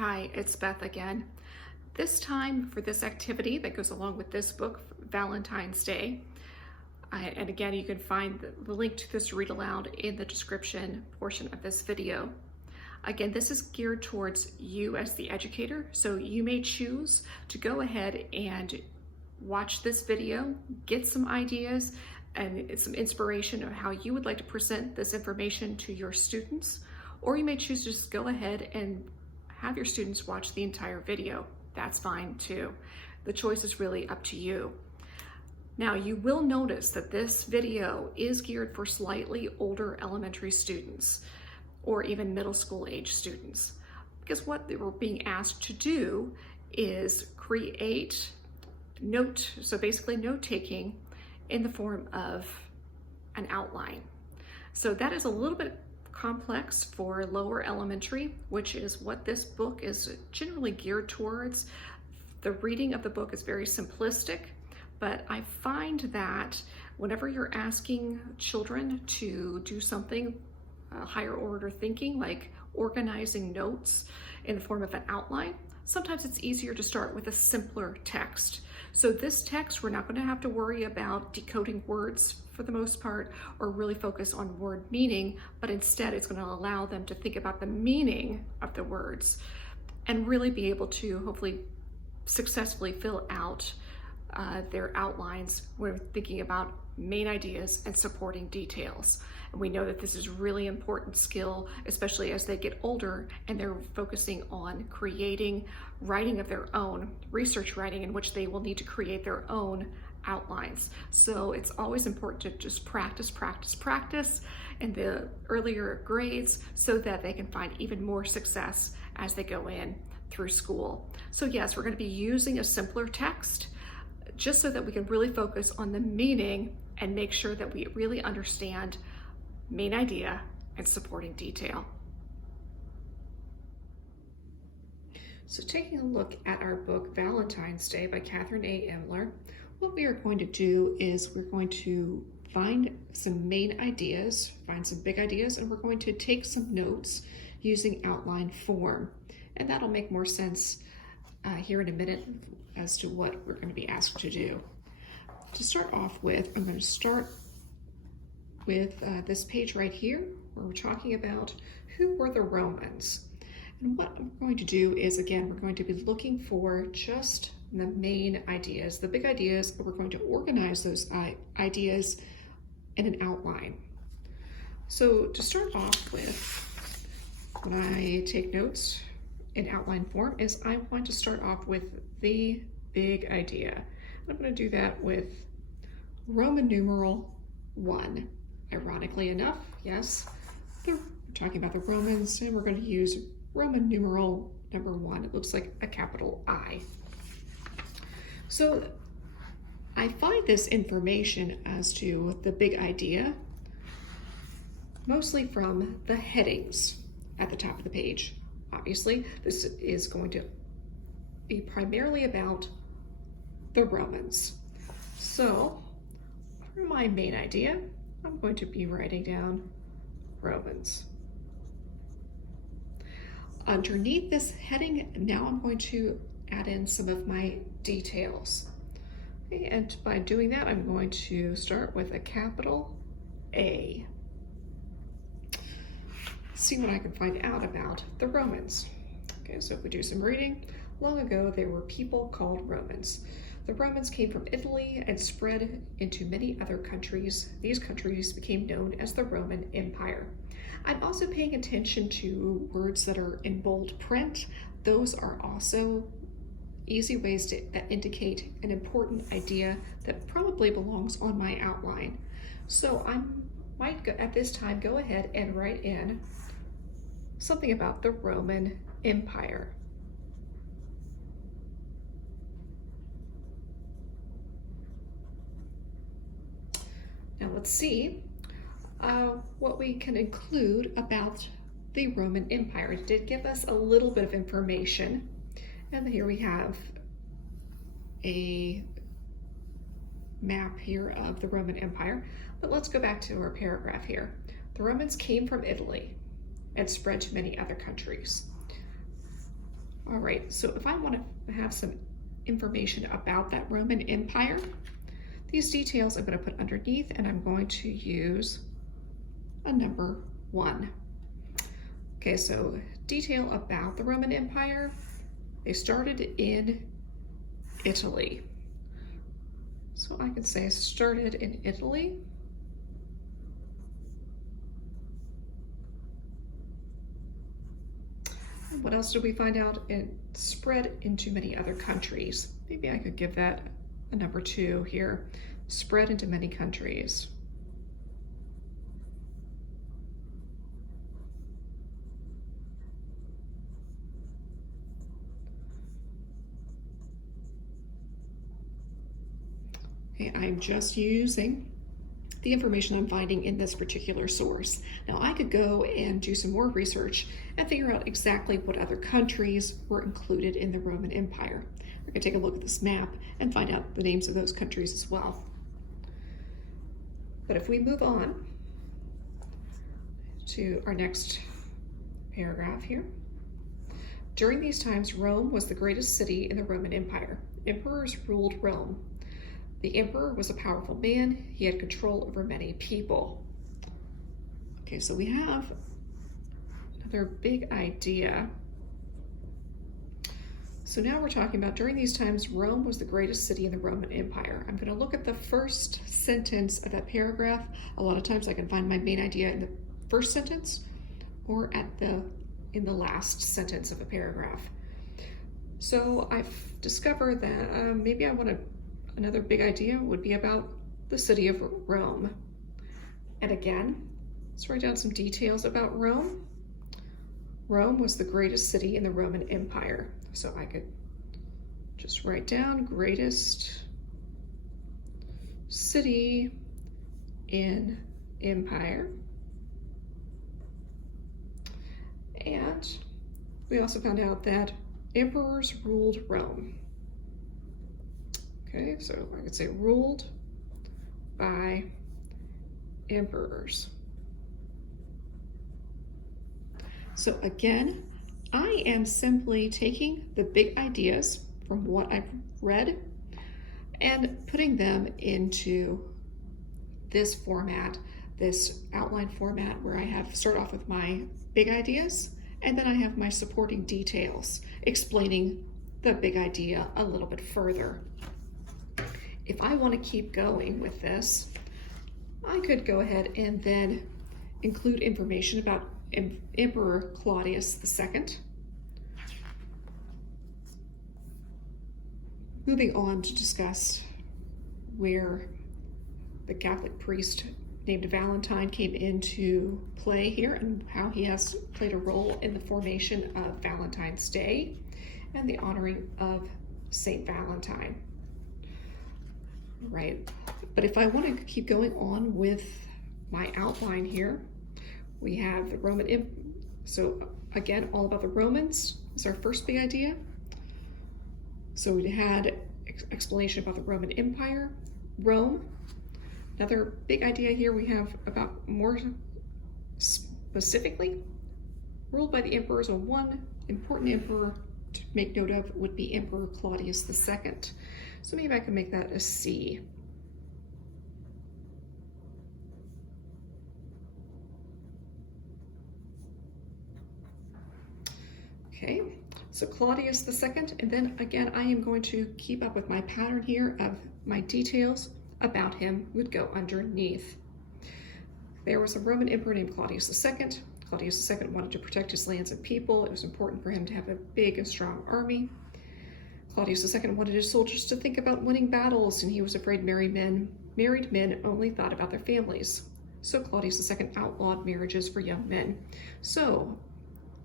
Hi, it's Beth again. This time for this activity that goes along with this book, Valentine's Day. And again, you can find the link to this read aloud in the description portion of this video. Again, this is geared towards you as the educator, so you may choose to go ahead and watch this video, get some ideas and some inspiration of how you would like to present this information to your students, or you may choose to just go ahead and have your students watch the entire video. That's fine too. The choice is really up to you. Now, you will notice that this video is geared for slightly older elementary students or even middle school age students, because what they were being asked to do is create so basically note-taking in the form of an outline. So that is a little bit complex for lower elementary, which is what this book is generally geared towards. The reading of the book is very simplistic, but I find that whenever you're asking children to do something higher order thinking, like organizing notes in the form of an outline, sometimes it's easier to start with a simpler text. So this text, we're not going to have to worry about decoding words for the most part, or really focus on word meaning, but instead it's going to allow them to think about the meaning of the words and really be able to hopefully successfully fill out their outlines when thinking about main ideas and supporting details. And we know that this is a really important skill, especially as they get older and they're focusing on creating writing of their own, research writing, in which they will need to create their own outlines. So it's always important to just practice in the earlier grades so that they can find even more success as they go in through school. So yes, we're going to be using a simpler text just so that we can really focus on the meaning and make sure that we really understand main idea and supporting detail. So taking a look at our book, Valentine's Day by Kathryn Imler, what we are going to do is we're going to find some main ideas, find some big ideas, and we're going to take some notes using outline form. And that'll make more sense here in a minute as to what we're going to be asked to do. To start off with, I'm going to start with this page right here, where we're talking about who were the Romans. And what I'm going to do is, again, we're going to be looking for just the main ideas, the big ideas, and we're going to organize those ideas in an outline. So to start off with, when I take notes in outline form, is I want to start off with the big idea. I'm going to do that with Roman numeral 1. Ironically enough, yes, we're talking about the Romans, and we're going to use Roman numeral number 1. It looks like a capital I. So I find this information as to the big idea mostly from the headings at the top of the page. Obviously, this is going to be primarily about the Romans. So for my main idea, I'm going to be writing down Romans. Underneath this heading, now I'm going to add in some of my details. Okay, and by doing that, I'm going to start with a capital A. See what I can find out about the Romans. Okay, so if we do some reading, long ago there were people called Romans. The Romans came from Italy and spread into many other countries. These countries became known as the Roman Empire. I'm also paying attention to words that are in bold print. Those are also easy ways that indicate an important idea that probably belongs on my outline. So I might at this time go ahead and write in something about the Roman Empire. Now let's see what we can include about the Roman Empire. It did give us a little bit of information. And here we have a map here of the Roman Empire. But let's go back to our paragraph here. The Romans came from Italy and spread to many other countries. All right, so if I want to have some information about that Roman Empire, these details I'm going to put underneath, and I'm going to use a number 1. Okay, so detail about the Roman Empire. They started in Italy. So I can say started in Italy. And what else did we find out? It spread into many other countries. Maybe I could give that a number 2 here. Spread into many countries. Okay, I'm just using the information I'm finding in this particular source. Now I could go and do some more research and figure out exactly what other countries were included in the Roman Empire. I could take a look at this map and find out the names of those countries as well. But if we move on to our next paragraph here. During these times, Rome was the greatest city in the Roman Empire. Emperors ruled Rome. The emperor was a powerful man. He had control over many people. Okay, so we have another big idea. So now we're talking about during these times, Rome was the greatest city in the Roman Empire. I'm going to look at the first sentence of that paragraph. A lot of times I can find my main idea in the first sentence or in the last sentence of a paragraph. So I've discovered that maybe I want to another big idea would be about the city of Rome. And again, let's write down some details about Rome. Rome was the greatest city in the Roman Empire. So I could just write down greatest city in empire. And we also found out that emperors ruled Rome. Okay, so I could say ruled by emperors. So again, I am simply taking the big ideas from what I've read and putting them into this format, this outline format where I have start off with my big ideas and then I have my supporting details explaining the big idea a little bit further. If I want to keep going with this, I could go ahead and then include information about Emperor Claudius II. Moving on to discuss where the Catholic priest named Valentine came into play here and how he has played a role in the formation of Valentine's Day and the honoring of Saint Valentine. Right, but if I want to keep going on with my outline here, we have the Roman, so again, all about the Romans is our first big idea. So we had explanation about the Roman Empire, Rome. Another big idea here we have about more specifically, ruled by the emperors. So one important emperor to make note of would be Emperor Claudius II. So maybe I can make that a C. Okay, so Claudius II, and then again, I am going to keep up with my pattern here of my details about him would go underneath. There was a Roman emperor named Claudius II. Claudius II wanted to protect his lands and people. It was important for him to have a big and strong army. Claudius II wanted his soldiers to think about winning battles, and he was afraid married men only thought about their families. So Claudius II outlawed marriages for young men. So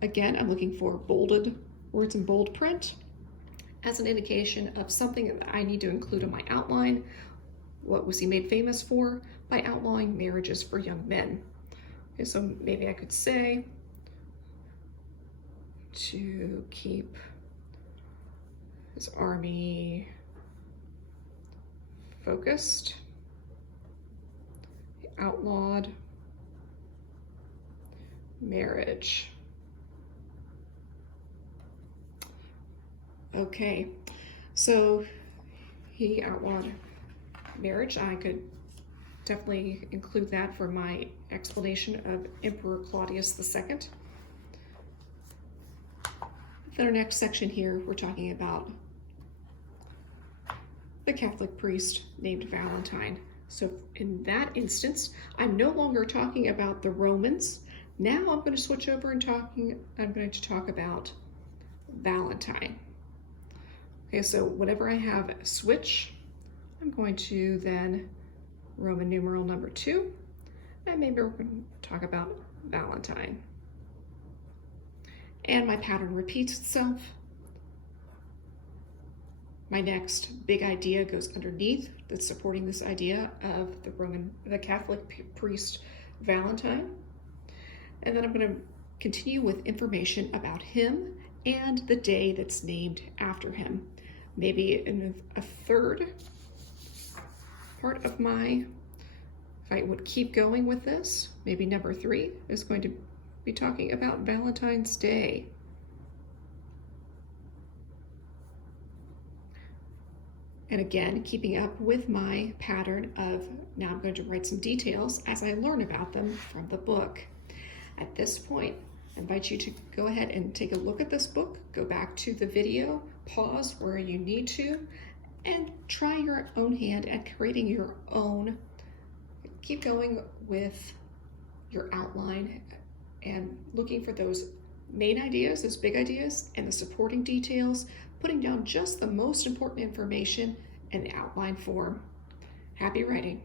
again, I'm looking for bolded words in bold print as an indication of something that I need to include in my outline. What was he made famous for? By outlawing marriages for young men. Okay, so maybe I could say to keep his army focused, he outlawed marriage. Okay, so he outlawed marriage. I could definitely include that for my explanation of Emperor Claudius II. Then our next section here, we're talking about the Catholic priest named Valentine. So in that instance, I'm no longer talking about the Romans. Now I'm going to switch over and I'm going to talk about Valentine. Okay, so whenever I have a switch, I'm going to then Roman numeral number 2, and maybe we're going to talk about Valentine. And my pattern repeats itself. My next big idea goes underneath that's supporting this idea of the Catholic priest Valentine. And then I'm going to continue with information about him and the day that's named after him. Maybe in a third part of if I would keep going with this, maybe number 3 is going to be talking about Valentine's Day. And again, keeping up with my pattern of now I'm going to write some details as I learn about them from the book. At this point, I invite you to go ahead and take a look at this book, go back to the video, pause where you need to, and try your own hand at creating your own. Keep going with your outline and looking for those main ideas, those big ideas, and the supporting details, putting down just the most important information in outline form. Happy writing.